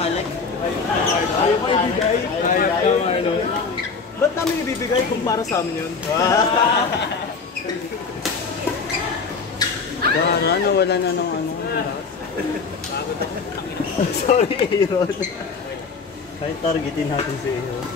Alex. Ayaw mo ibigay? Ayaw ka, Marlon. Ba't namin ibibigay kung para sa amin yun? Gara, nawala na ng ano. Sorry, Aaron. Kahit targetin natin si Aaron.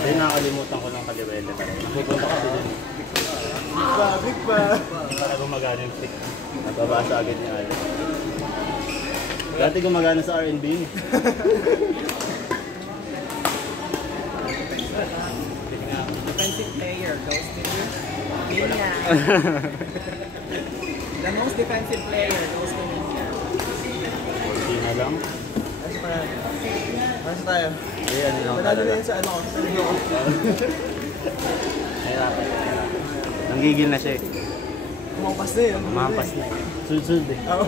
Ay, nakakalimutan ko ng kaliwele pa rin. Napupunta kasi dun. Big pa. Para gumagana yung stick. Nababasa agad ni Alex. Dati gumagana sa R&B. Defensive player goes to Nina. The most defensive player goes to Nina. Hindi na lang. Basta tayo. Eh, ano lang Manalo talaga. na yun sa ano ko. Sa ligo ko. Nahirapan. Nanggigil na siya eh. Kumampas na yun. Mampas na eh. Sunod eh. Oo.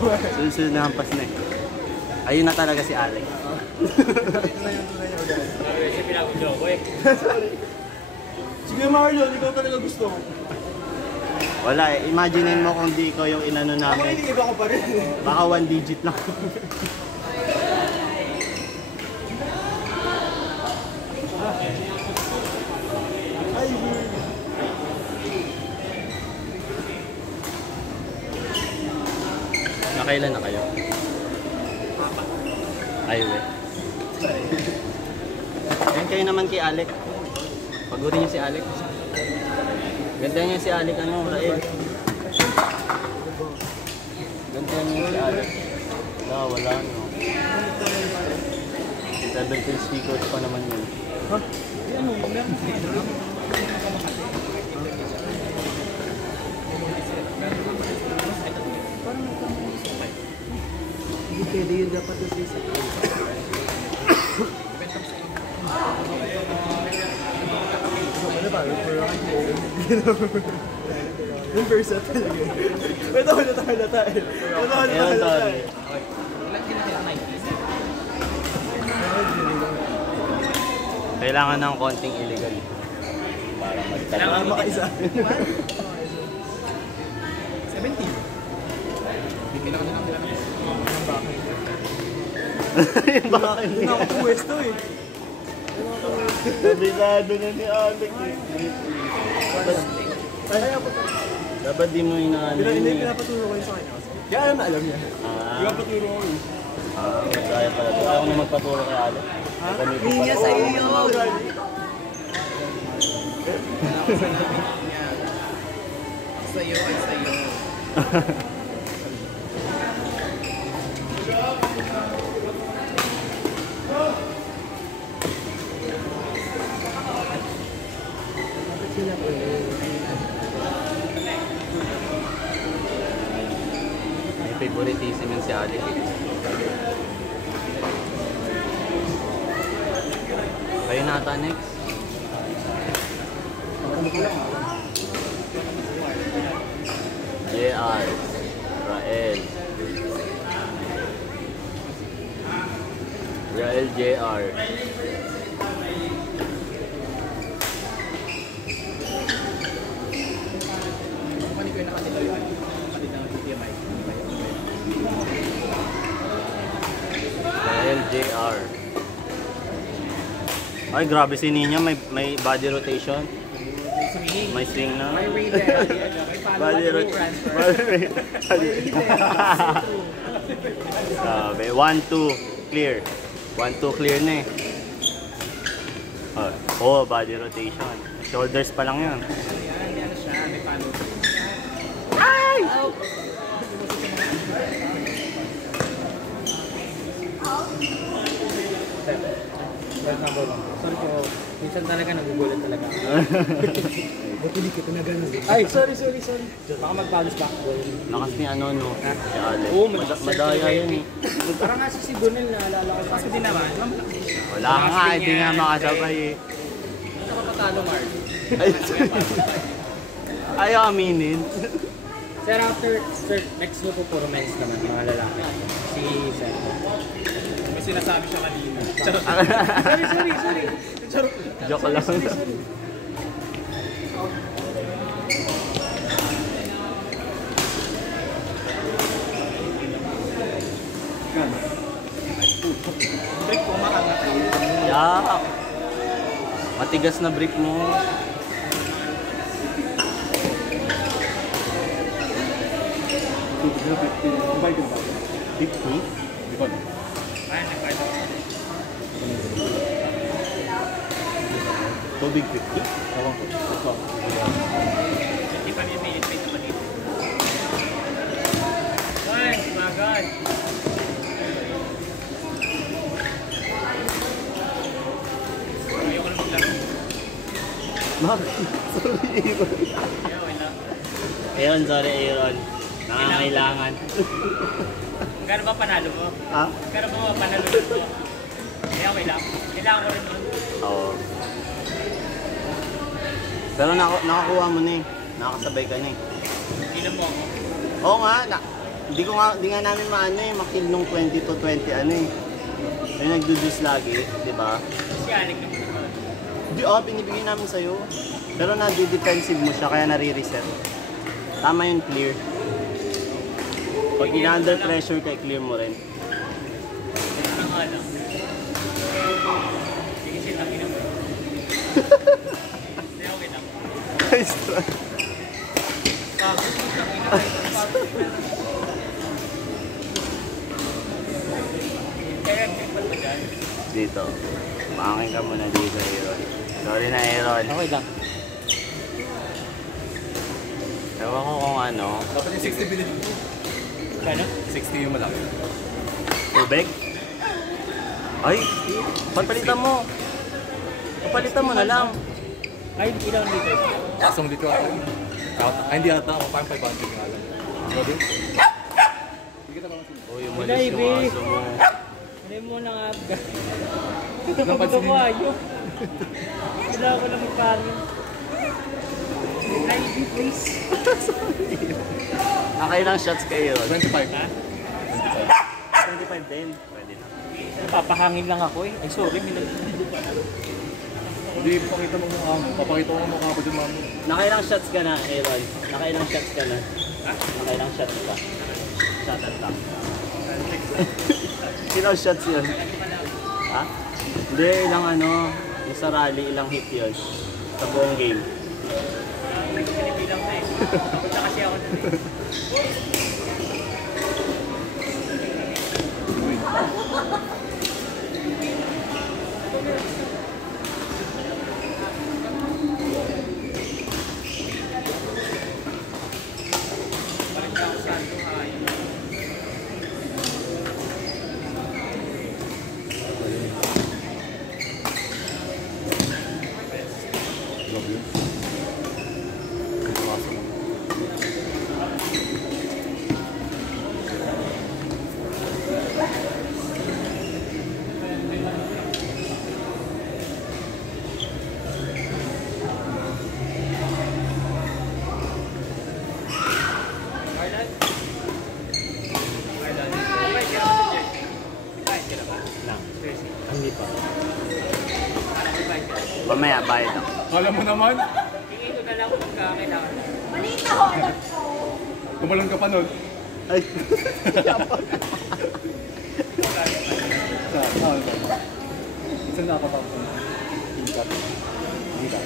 Sunod na hampas na eh. Ayun na talaga si Alex. Ito na yung tunay na ugali. Kasi pinag-joke ko eh. Sorry. Sige Marlon, ikaw talaga gusto ko. Wala eh. Imaginein mo kung di ko yung inano Ako namin. hindi iba ko pa rin. Baka 1 digit lang. Ay, Nakailan na kayo? Ay, we. Ayan kayo naman kay Alec. Pagurin niyo si Alec. Ganda niya si Alec, ano, Rael. Ganda niya si Alec. Wala, no. 17 speakers pa naman yun. ha? Ano? Hindi pwede yun, dapat yung sisa. Ano ba? Yung first set talaga. Ito, tayo. Ayun, sorry. Kailangan ng konting illegal. Para magtanong. Kailangan makaisa. 17. Kailangan na namin Bakit? Hindi na ako pwesto eh. Kabisado na ni Alec eh. Kaya po. Dapat di mo inaano Hindi, yun eh. pinapaturo ko yun sa kanya. Kaya alam niya. Pinapaturo ko yun. Kaya pala. Ayaw na magpaturo kay Alec. Niya sa iyo yun. Sa iyo ay sa iyo. May favoritism yun si Alec eh. Kayo na ata next. JR, Rael. Rael JR. Rael JR. Ay, grabe si Nina, may body rotation. May swing na. May reader. Body rotation. Sabi, 1-2, clear. 1-2, clear na eh. Oh, body rotation. Shoulders pa lang yan. Ano siya, may palo. Ay! Sorry po. Minsan talaga nagugulat talaga. Ba't hindi kita na gano'n? Ay, sorry. Baka mag-bounce back ball. Lakas ni ano, no? Si Alec. Oo, Madaya yun eh. Parang nga si Donel naalala ko. Kasi din naman. Wala ka nga, hindi nga makasabay eh. Saka patalo, Mark. Ayaw aminin. Sir, sir, next mo po puro men's naman, mga lalaki. Si Sir. May sinasabi siya kanina. Sorry. Joke lang. Gano'n? Ah, matigas na brick mo. Kumain ka ba? 50? Di ba? Ayun, nag-fight ako. Tubig 50? Ewan ko. Ito. Hindi pa niya may invite naman dito. Ay, bagay. Ayoko na maglaro. Bakit? Sorry, Aaron. Kaya wala. Aaron, sorry, Aaron. Nangangailangan. Gano'n ba panalo mo? Ha? Gano'n ba panalo mo? Kaya wala. Kailangan ko rin nun. Oo. Pero nakakuha mo na eh. Nakakasabay ka na eh. Hindi mo ako. Oo nga, hindi nga namin maano eh, makill nung 20 to 20 ano eh. Yung nagdo-juice lagi, di ba? Si Alec naman ako. Di, binibigay namin sa'yo. Pero nadi-defensive mo siya, kaya nare-reset. Tama yung clear. Pag ina-under pressure ka, clear mo rin. Ito na nga lang. Sige, sitangin mo. Hindi, okay lang. Nice try. Sabi, sitangin na kayo. Kaya, clickbait ba dyan? Dito. Pangin ka muna dito, Aaron. Sorry na, Aaron. Okay lang. Ewan ko kung ano. Dapat yung 60 bilhin mo. Gano'n? 60 yung malaki. Tubig? Ay, papalitan mo. Papalitan mo na lang. Ay, ilang liters? Asong dito ako. Ay, hindi ata ako. Parang 500 nga lang. Grabe. Hindi kita naman sila. Uy, umalis yung aso mo. Hindi mo na nga. Ilang Ito pansinin? ko ayaw. Wala ko lang magparin. Ivy, please. Nakailang shots kayo? 25. Ha? 25 din. Pwede na. Papahangin lang ako eh. Ay, sorry. Hindi, papakita mo mukha mo. Papakita mo mukha ko dyan, mami. Nakailang shots ka na, Aaron? Nakailang shots ka na? Nakailang shots ka? Shot at lang. Ilang shots yun? Ha? Hindi, ilang ano, yung sa rally, ilang hit yun. Sa buong game. Pinipilang na eh. Punta kasi ako na eh. Balik na ako sa Ando High. Grabe yun. Ito aso mo. Arlan? Arlan? Kumain ka naman sa jersey? Kumain ka naman? Na. Jersey. Hindi pa. Kumain ka. Mamaya, bayad ako. Alam mo naman, Tingin ko na lang kung kailangan. tumalon ka pa nun. Ay, Saan? Saan nakapapap ko? Ikat. Ikat.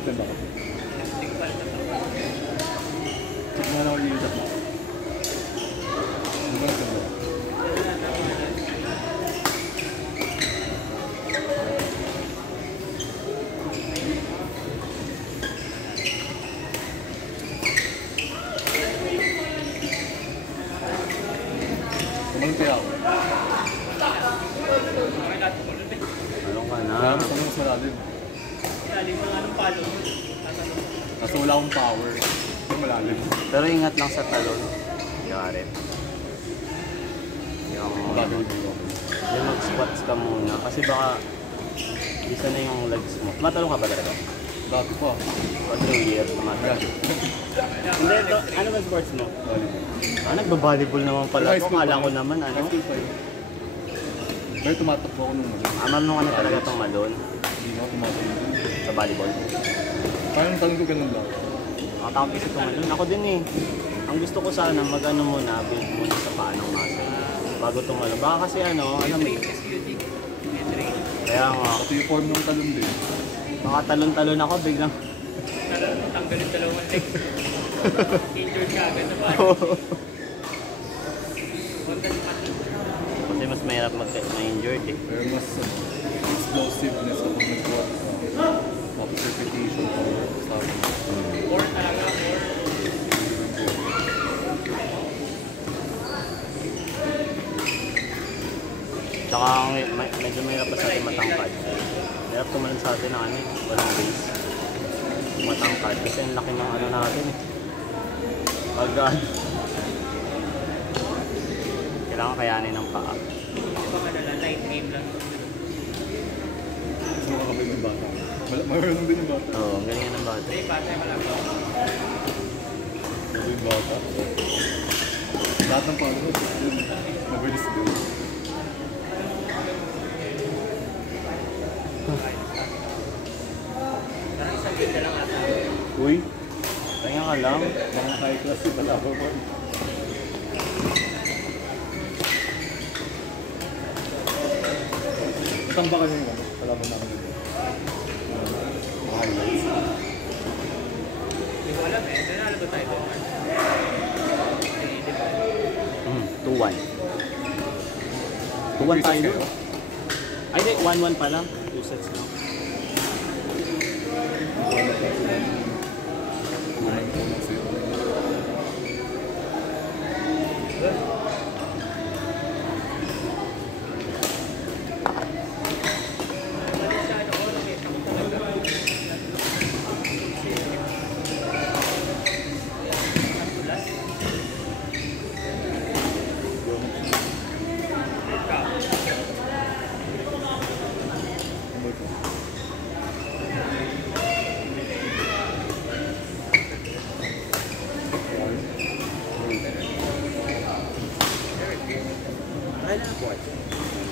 Saan ba? Tignan na ako yung ikat mo. Ano ba saan ba? Tumalon kaya ako. ano ka na? Kaya mas mas malalim. Lalim ng anong palo mo. Kaso wala akong power. Yung malalim. Pero ingat lang sa talon. Yaret. Malalim Yung, dito. yung mag-squats ka muna. Kasi baka isa na yung legs mo. Matalong ka ba talaga? Dati pa. Pag New Year, tumatalong. Hindi, ano ba sports mo? Volleyball. Nagba-volleyball naman pala. High Ito, school kala pa. ko naman, ano? High school pa yun. Pero tumatakbo ako nung mali. Marunong ka na talaga itong malon Hindi na ako tumatakbo. sa volleyball. Parang tanong ko ganun lang. Nakatakot kasi itong malon. Ako din eh. Ang gusto ko sana, mag-ano muna, build muna sa paanong muscle. Bago itong malon. Baka kasi ano, alam mo, Kasi yun eh. Kaya nga, Pati yung form ng talon din. makatalon-talon ako biglang. Tanggalin dalawang leg. Injured ka agad na ba? Kasi mas mahirap ma-injured eh. Pero mas explosiveness of the nag-work. Tapos repetition power. Stuff. More talaga, more. Tsaka medyo mahirap pa sa atin matangkad. Mahirap tumalon sa atin ng ano eh, walang base. Matangkad kasi ang laki ng ano natin eh. Agad. Kailangan kayanin ng paa. Di ba madala, light game lang. Mas makakabay ng bata. Marunong din yung bata. Oo, ang galing ng bata. Hindi, patay mo lang. Marunong yung bata. Lahat ng pano, mabilis din. Parang isang game na lang ata. Uy, kaya ka lang. Mga high class yung bata mo. Saan ba kayo yung kalaban namin dito? Highlights. Hindi ko alam eh. Nanalo ba tayo doon? Hindi ba? 2-1. 2-1 tayo. Ay, di, 1-1 pala. 2 sets lang.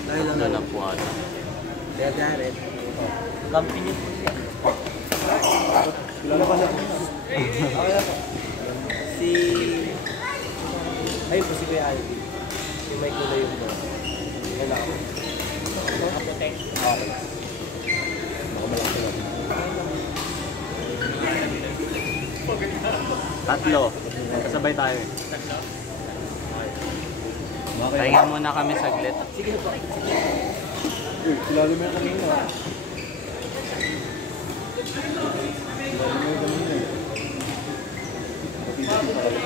Dahil lang Ano na po ata. Kaya Jared. Lampi niyo po siya. Kilala ka na. Si... Ayun po si Kuya Alvin. Si may kulay yung doon. Kilala ako. Kapote. Okay. Nakamalaki lang. Tatlo. Kasabay tayo eh. Pahinga muna kami saglit. Sige po. Kilala mo yung kanina. Kilala mo yung kanina eh. Kapitid pa kayo.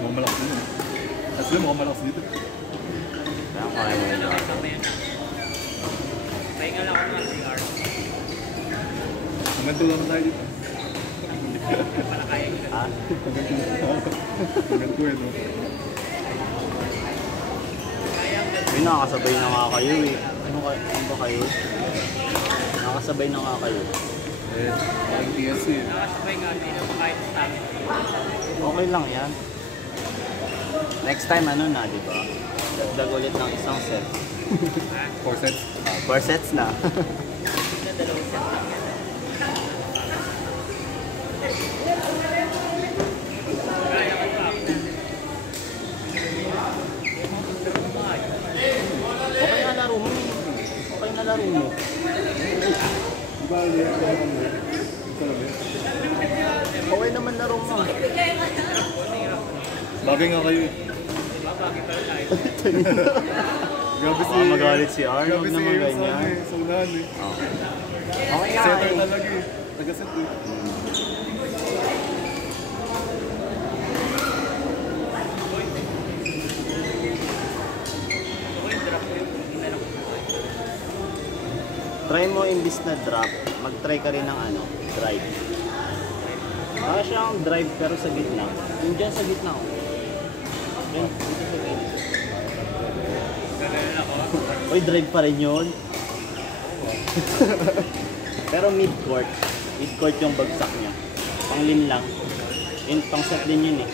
Mukhang malakas din eh. Kasi mukhang malakas dito. Kaya kaya mo yun. Pahinga lang ako ng CR. Hanggang tulang na tayo dito. Para kaya nyo. Ha? Hanggang tuwe, no? Uy, nakakasabay na nga kayo eh. Ano ba kayo? Nakakasabay na nga kayo. Eh, parang TSC eh. Nakasabay nga, hindi na makahit sa amin. Okay lang yan. Next time ano na, di ba? Dagdag ulit ng isang set. 4 sets. 4 sets na. Na dalawang set lang yan. Kaya ka pa. Okay na laro mo. Okay na laro mo. Di ba, liyak lang kami? Ito lang eh. Okay naman laro mo. Bagay nga kayo eh. Diba, bakit pala tayo? Grabe si... Baka magalit si Arnold Grabe si naman Aaron sa ganyan. ano eh, sa unahan eh. Okay nga Setter eh. talaga eh. Taga-set eh. Try mo imbis na drop, mag-try ka rin ng ano, drive. Para siyang drive pero sa gitna. Yung dyan sa gitna oh. Yan, dito sa gitna. Gagalan ako. Uy, drive pa rin yun. Pero mid-court. Mid-court yung bagsak niya. Pang-lin lang. Yun, pang-set din yun eh.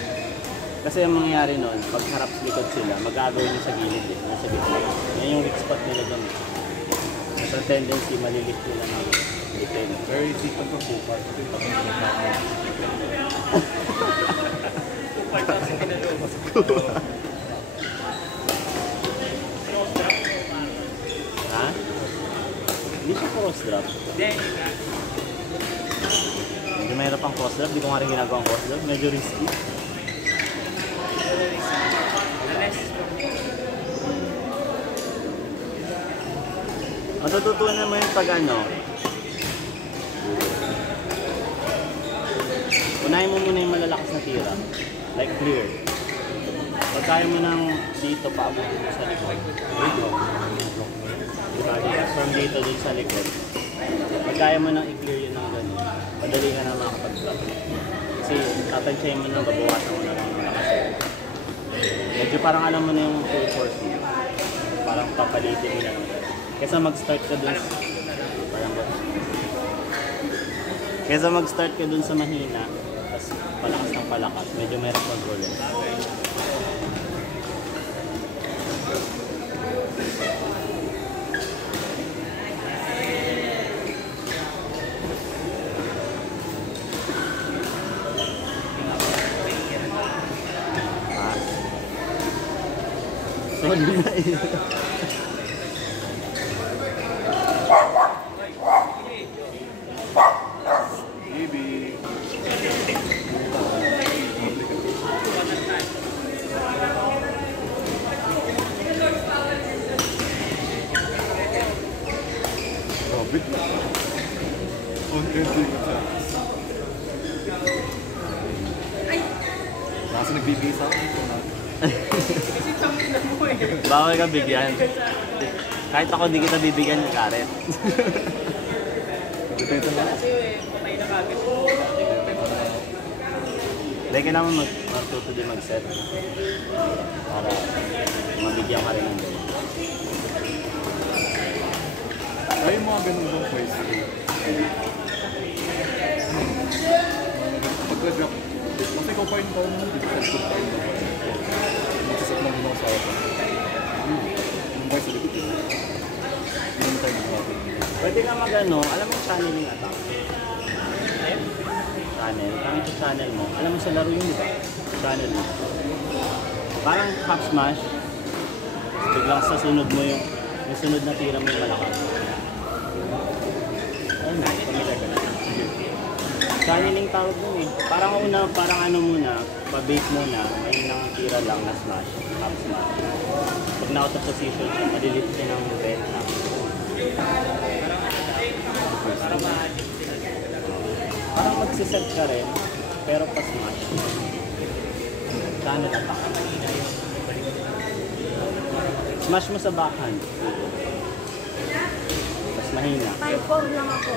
Kasi ang mangyayari nun, pag harap likod sila, magagawin nyo sa gilid eh. Nasa gitna. Yan yung weak spot nila doon eh. Nasa tendency, malilift nila ng natin. Very deep ang pagkupar. Ito yung pagkupar. Ha? Hindi siya cross drop. Medyo mahirap ang cross drop. Hindi ko nga rin ginagawa ang cross drop. Medyo risky. Matututunan mo yung pag ano. Unahin mo muna yung malalakas na tira. Like clear. Pag kaya mo nang dito paabot dito sa likod. Diba? From dito dun sa likod. Pag kaya mo nang i-clear yun ng gano'n, madali ka na makapag-drop. Kasi tatansyahin mo nang babawasan mo na lang yung lakas. Medyo parang alam mo na yung full force mo. Parang papalitin mo na lang. Kesa mag-start ka dun parang ba? Kesa mag-start ka dun sa mahina, tapos palakas ng palakas, medyo mahirap mag-roll. Sorry na eh. Baby. Robit. On-entry ko siya. Nasa nagbibigay sa akin ito na. Bawal ka bigyan. Kahit ako di kita bibigyan ng karet. Depende na. Dahil kailangan matuto din mag-set. Para mabigyan ka rin ng ganun. Ay, mga ganun bang pwede? Pag-drop. Kasi ikaw pa rin pa naman. Difficult pa rin. Magsasat lang din ako sa ako. Yung guys, sabi ko. Hindi naman tayo nagpapag. Pwede ka mag-ano, alam mo channeling attack? Channel, kami sa channel mo. Alam mo sa laro yun, di ba? Channel mo. Parang half smash. Biglang sa sunod mo yung sunod na tira mo yung malakas. Ayun na, familiar ka na. Channeling tawag mo eh. Parang una, parang ano muna, pa-base muna, may nang tira lang na smash, half smash. Pag na-out of position siya, malilit siya ng red na. Parang magsiset ka rin, pero pa-smash. Channel attack. Smash mo sa backhand. Mas mahina. 5-4 lang ako.